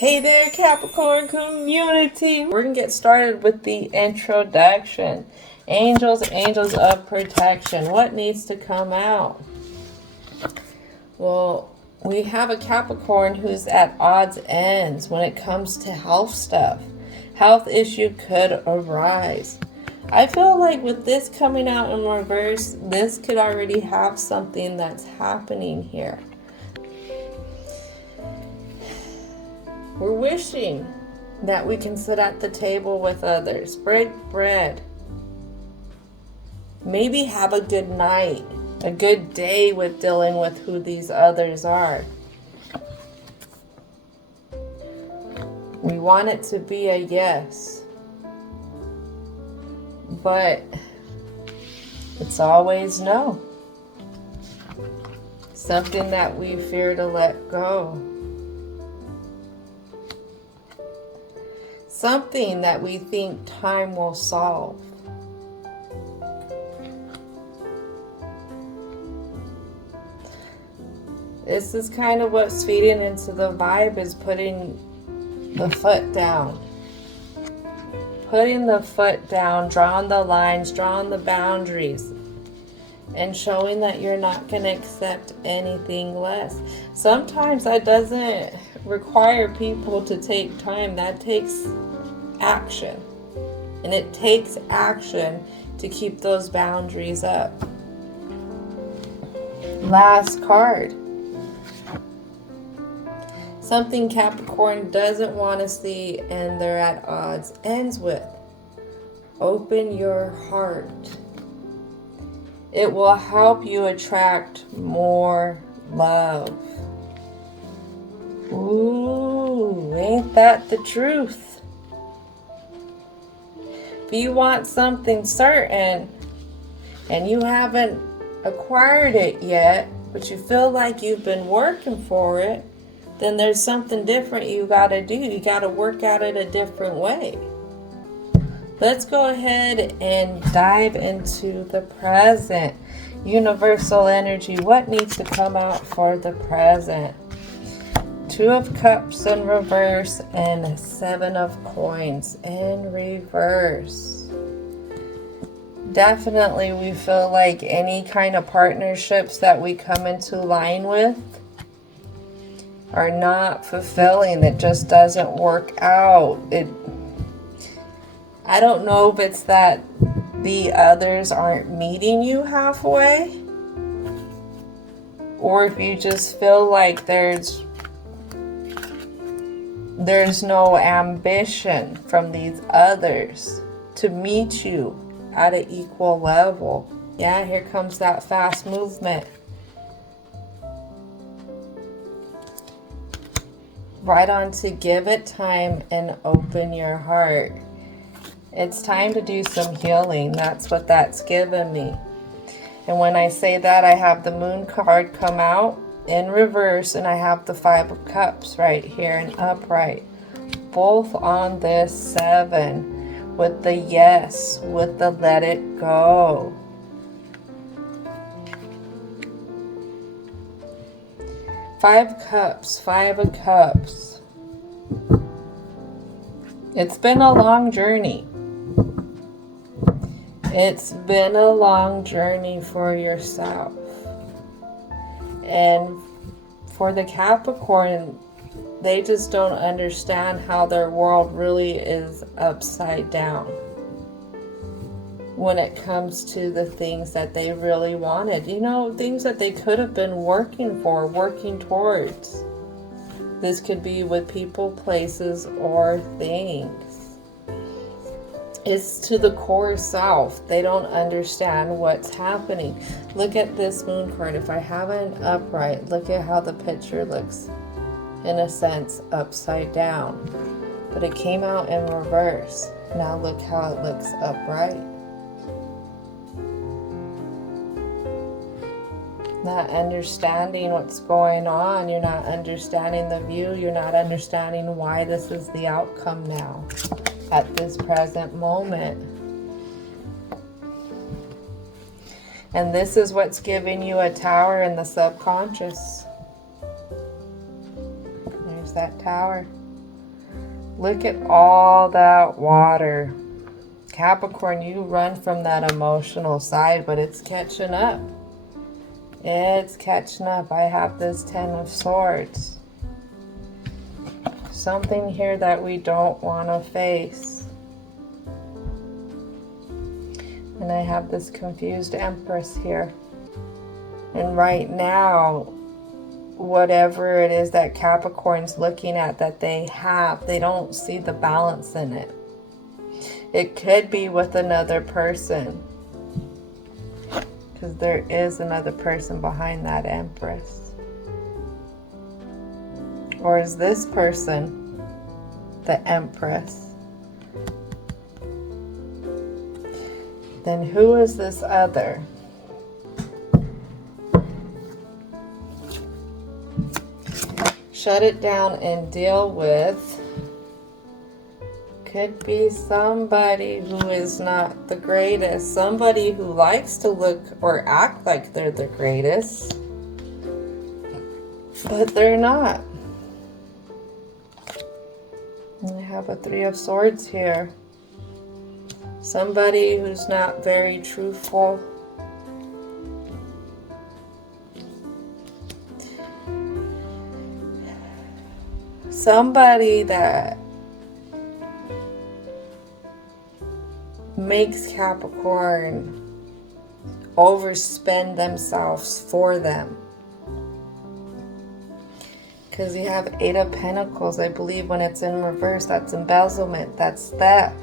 Hey there, Capricorn community. We're going to get started with the introduction. Angels, angels of protection. What needs to come out? Well, we have a Capricorn who's at odds ends when it comes to health stuff. Health issue could arise. I feel like with this coming out in reverse, this could already have something that's happening here. We're wishing that we can sit at the table with others, break bread, maybe have a good night, a good day with dealing with who these others are. We want it to be a yes, but it's always no. Something that we fear to let go. Something that we think time will solve. This is kind of what's feeding into the vibe, is putting the foot down. Putting the foot down, drawing the lines, drawing the boundaries, and showing that you're not going to accept anything less. Sometimes that doesn't require people to take time. That takes action. And it takes action to keep those boundaries up. Last card. Something Capricorn doesn't want to see and they're at odds ends with. Open your heart. It will help you attract more love. Ooh, ain't that the truth? If you want something certain and you haven't acquired it yet, but you feel like you've been working for it, then there's something different you got to do. You got to work at it a different way. Let's go ahead and dive into the present. Universal energy. What needs to come out for the present? 2 of Cups in reverse and 7 of Coins in reverse. Definitely we feel like any kind of partnerships that we come into line with are not fulfilling. It just doesn't work out. I don't know if it's that the others aren't meeting you halfway, or if you just feel like there's no ambition from these others to meet you at an equal level. Yeah, here comes that fast movement. Right on to give it time and open your heart. It's time to do some healing. That's what that's given me. And when I say that, I have the Moon card come out in reverse, and I have the 5 of Cups right here and upright. Both on this 7, with the yes, with the let it go. Five of Cups. It's been a long journey. It's been a long journey for yourself. And for the Capricorn, they just don't understand how their world really is upside down when it comes to the things that they really wanted. You know, things that they could have been working for, working towards. This could be with people, places, or things. It's to the core self. They don't understand what's happening. Look at this Moon card. If I have it upright, look at how the picture looks, in a sense, upside down. But it came out in reverse. Now look how it looks upright. Not understanding what's going on. You're not understanding the view. You're not understanding why this is the outcome now at this present moment. And this is what's giving you a tower in the subconscious. There's that tower. Look at all that water. Capricorn, you run from that emotional side, but it's catching up. It's catching up. I have this 10 of Swords. Something here that we don't want to face. And I have this confused Empress here. And right now, whatever it is that Capricorn's looking at that they have, they don't see the balance in it. It could be with another person, because there is another person behind that Empress. Or is this person the Empress? Then who is this other? Shut it down and deal with. Could be somebody who is not the greatest. Somebody who likes to look or act like they're the greatest, but they're not. And I have a 3 of Swords here. Somebody who's not very truthful. Somebody that makes Capricorn overspend themselves for them. Because you have 8 of Pentacles. I believe when it's in reverse, that's embezzlement. That's theft.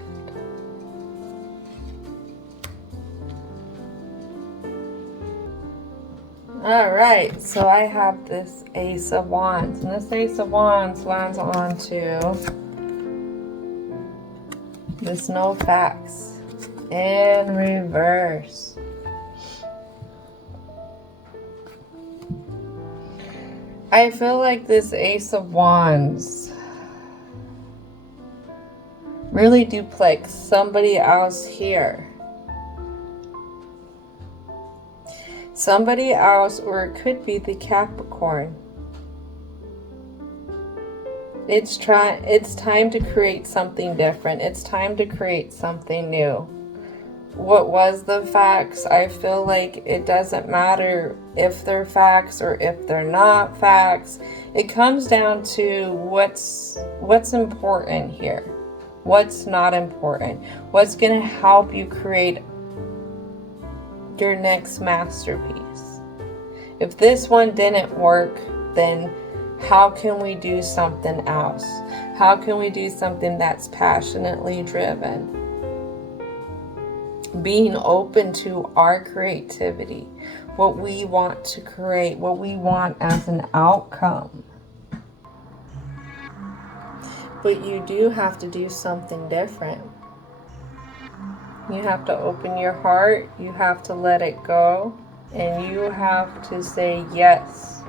Alright, so I have this Ace of Wands. And this Ace of Wands lands onto this no facts in reverse. I feel like this Ace of Wands really duplicits somebody else here. Somebody else, or it could be the Capricorn. It's time to create something different. It's time to create something new. What was the facts? I feel like it doesn't matter if they're facts or if they're not facts. It comes down to what's important here. What's not important. What's going to help you create your next masterpiece. If this one didn't work, then how can we do something else? How can we do something that's passionately driven? Being open to our creativity, what we want to create, what we want as an outcome. But you do have to do something different. You have to open your heart, you have to let it go, and you have to say yes.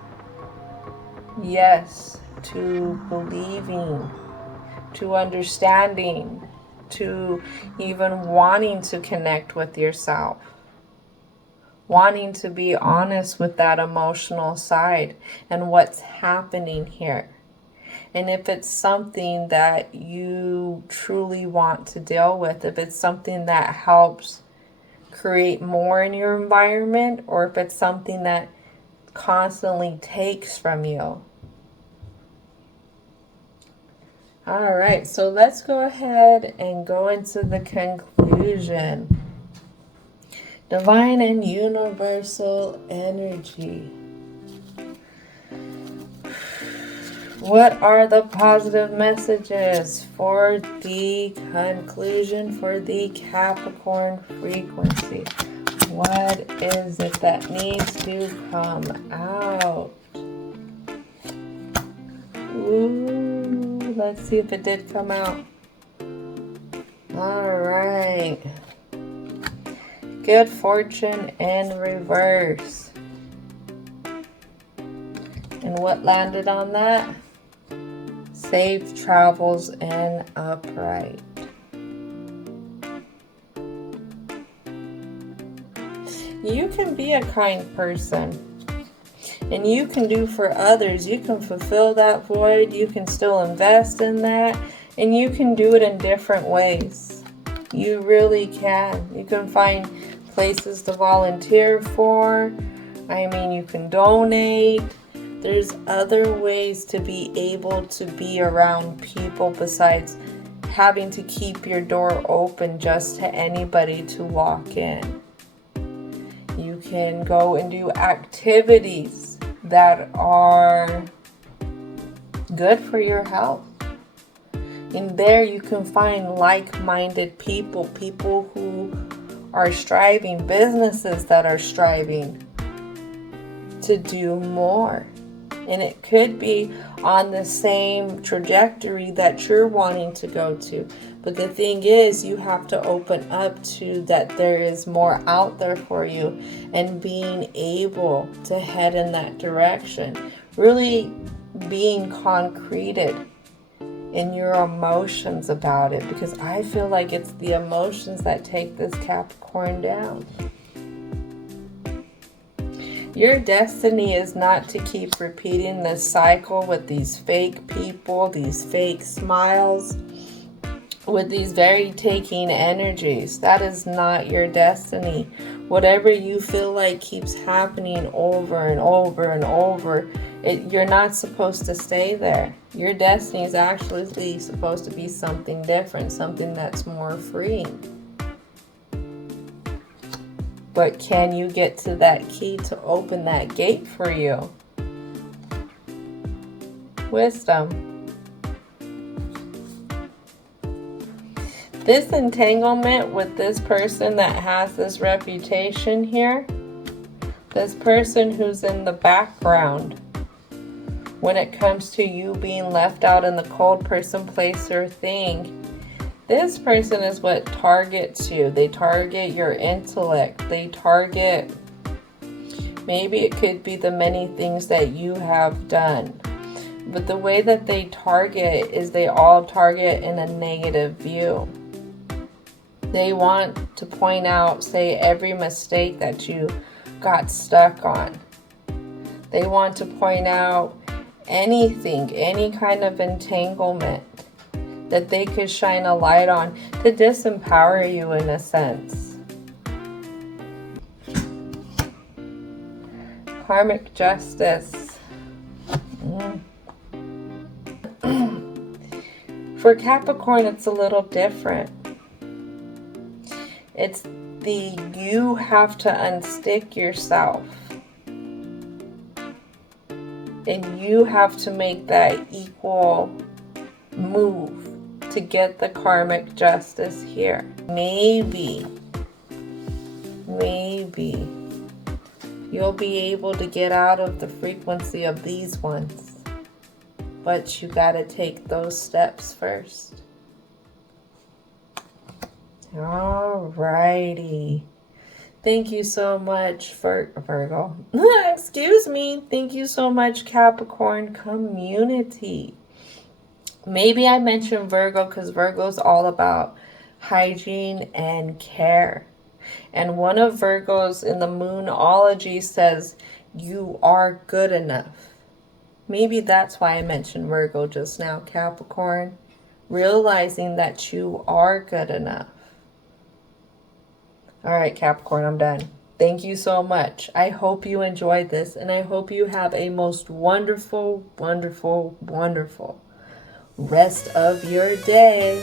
Yes to believing, to understanding, to even wanting to connect with yourself. Wanting to be honest with that emotional side and what's happening here. And if it's something that you truly want to deal with, if it's something that helps create more in your environment, or if it's something that constantly takes from you. All right, so let's go ahead and go into the conclusion. Divine and universal energy. What are the positive messages for the conclusion for the Capricorn frequency? What is it that needs to come out? Ooh, let's see if it did come out. All right. Good fortune in reverse. And what landed on that? Safe travels in upright. You can be a kind person. And you can do for others. You can fulfill that void. You can still invest in that. And you can do it in different ways. You really can. You can find places to volunteer for. I mean, you can donate. There's other ways to be able to be around people besides having to keep your door open just to anybody to walk in. You can go and do activities that are good for your health. In there you can find like-minded people, people who are striving, businesses that are striving to do more. And it could be on the same trajectory that you're wanting to go to. But the thing is, you have to open up to that there is more out there for you and being able to head in that direction. Really being concreted in your emotions about it, because I feel like it's the emotions that take this Capricorn down. Your destiny is not to keep repeating this cycle with these fake people, these fake smiles, with these very taking energies. That is not your destiny. Whatever you feel like keeps happening over and over and over, you're not supposed to stay there. Your destiny is actually supposed to be something different, something that's more freeing. But can you get to that key to open that gate for you? Wisdom. This entanglement with this person that has this reputation here, this person who's in the background when it comes to you being left out in the cold, person, place, or thing, this person is what targets you. They target your intellect. They target, maybe it could be the many things that you have done. But the way that they target is they all target in a negative view. They want to point out, say, every mistake that you got stuck on. They want to point out anything, any kind of entanglement that they could shine a light on to disempower you in a sense. Karmic justice. For Capricorn, it's a little different. It's you have to unstick yourself. And you have to make that equal move to get the karmic justice here. Maybe you'll be able to get out of the frequency of these ones. But you got to take those steps first. Alrighty. Thank you so much for Virgo. Excuse me. Thank you so much, Capricorn community. Maybe I mentioned Virgo because Virgo's all about hygiene and care. And one of Virgos in the Moonology says, you are good enough. Maybe that's why I mentioned Virgo just now, Capricorn. Realizing that you are good enough. All right, Capricorn, I'm done. Thank you so much. I hope you enjoyed this, and I hope you have a most wonderful, wonderful, wonderful rest of your day.